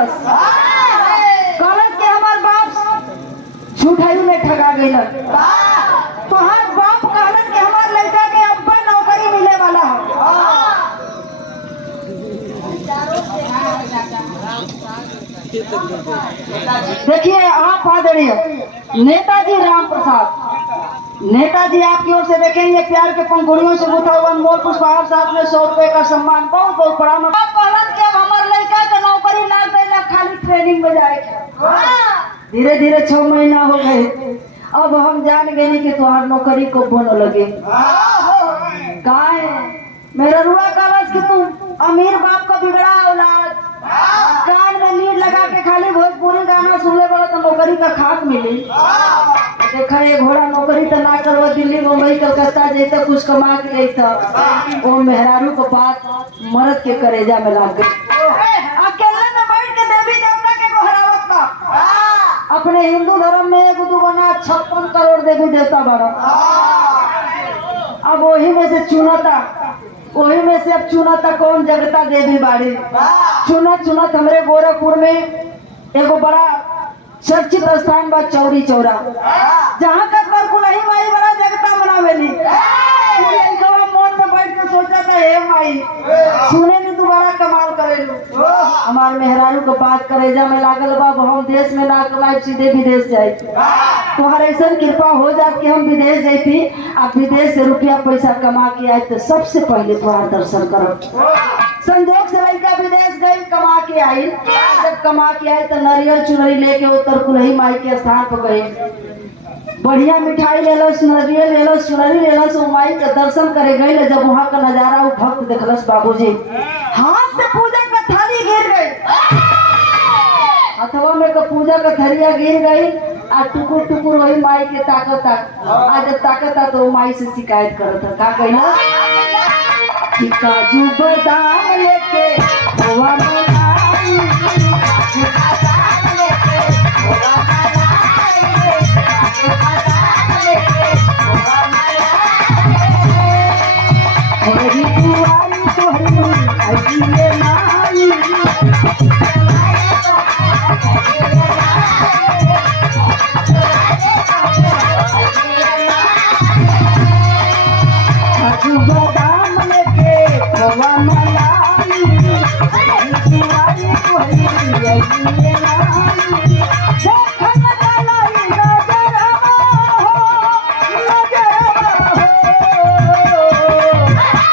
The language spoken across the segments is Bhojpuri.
कहलस कहलस के हमार बाप झूठायु में ठगा गइल। तोहार बाप कहलस के हमार लड़का के अब्बा नौकरी मिले वाला है। देखिए आप आदरणीय नेताजी राम प्रसाद, नेताजी आपकी ओर से देखेंगे प्यार के पंखुड़ियों से गुथा हुआ अनमोल पुष्पहार साथ में 100 रुपए का सम्मान। बहुत बहुत प्रणाम। कहलन के अब हमार लड़का के नौकरी ना देला, खाली ट्रेनिंग में जाएगा। धीरे धीरे 6 महीना हो गए, अब हम जान गए कि तुम्हार नौकरी को बोनो लगे। काहे मेरा रुआ कहलस कि तू अमीर बाप का बिगड़ा औलाद, कान में लीड लगा के खाली भोजपुरी गाना सुनले वाला तो नौकरी का खाक मिली। देखा ये घोड़ा नौकरी तो ना करो, दिल्ली मुंबई कलकत्ता जैसे कुछ कमा के लेता वो मेहरारू को बात मर्द के करेजा में लाग गई। अकेले में बैठ के देवी देवता के गोहरावत का। अपने हिंदू धर्म में एक बना 56 करोड़ देवी देवता बना। अब वही में से चुनता, वही में से अब चुनता कौन जगता देवी बाड़ी। चुनत हमारे गोरखपुर में एगो बड़ा चर्चित स्थान बा चौरी चौरा, जहाँ का कुलही माई बड़ा जगता मनावेली। मन में बैठ के सोचा था हे माई सुने में दोबारा कमाल करेलू। हमार मेहरारू को बात करेजा में लागल बा, हम देश में ना कमाए सीधे विदेश जाए। तुम्हारे ऐसा कृपा हो जात कि हम विदेश जाती, आप विदेश से रुपया पैसा कमा के आए तो सबसे पहले तुम्हारा दर्शन करो। संजोग से लड़का विदेश गई, कमा के आई। जब कमा के आई तो नारियल चुनरी लेके उत्तर कुलही माई के स्थान पर गई। बढ़िया मिठाई ले लो, नारियल ले लो, चुनरी ले लो, सो माई के दर्शन करे गई। जब वहाँ का नजारा वो भक्त देखलस बाबूजी, हाथ से पूजा का थाली गिर गई, अथवा में का पूजा का थरिया गिर गई। आ टुकुर टुकुर वही माई के ताकत आज जब ताकत तो माई से शिकायत करता का कहना कि काजू बादाम लेके खोवा मलाई, काजू बादाम लेके खोवा मलाई, काजू बादाम लेके खोवा मलाई, मेरी बुआई तोहरी अजीले माई, काजू बादाम लेके खोवा मलाई, मेरी बुआई तोहरी अजीले माई, देखन मलाई नजरवा हो, नजरवा हो,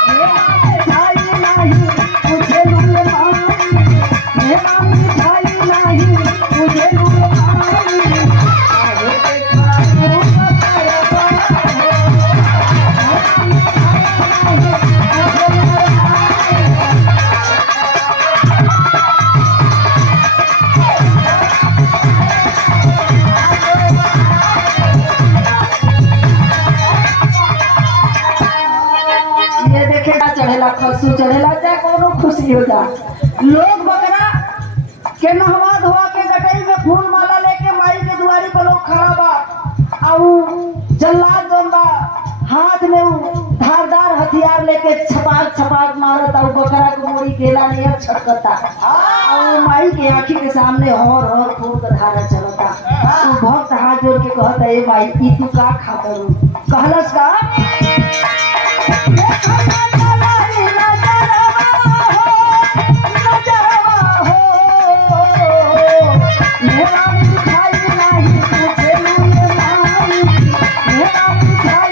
मेरा मिठाई नहीं तुझे लूल माई, मेरा मिठाई नहीं तुझे लूल माई, आगे देखा तू बताया बड़ा हो, मेरा मिठाई नहीं तुझे लूल माई। ये देखेगा चढ़ेला खसू चढ़ेला जा कोनो खुशी हो जा। लोग बकरा के नहवा धोआ के गटई में फूल माला लेके माई के दुआरी पर लोग खड़ा बा। आउ जल्लाद जोन बा हाथ में धारदार हथियार लेके छपाक छपाक मारत और बकरा को मोरी केला नहीं छटकता और माई के आँखी के सामने और खूब धारा चलता। तो भक्त हाथ जोड़ के कहता है माई ई तू का खाता रू कहलस का मेरा मिठाई नहीं तुझे लूल माई, मेरा मिठाई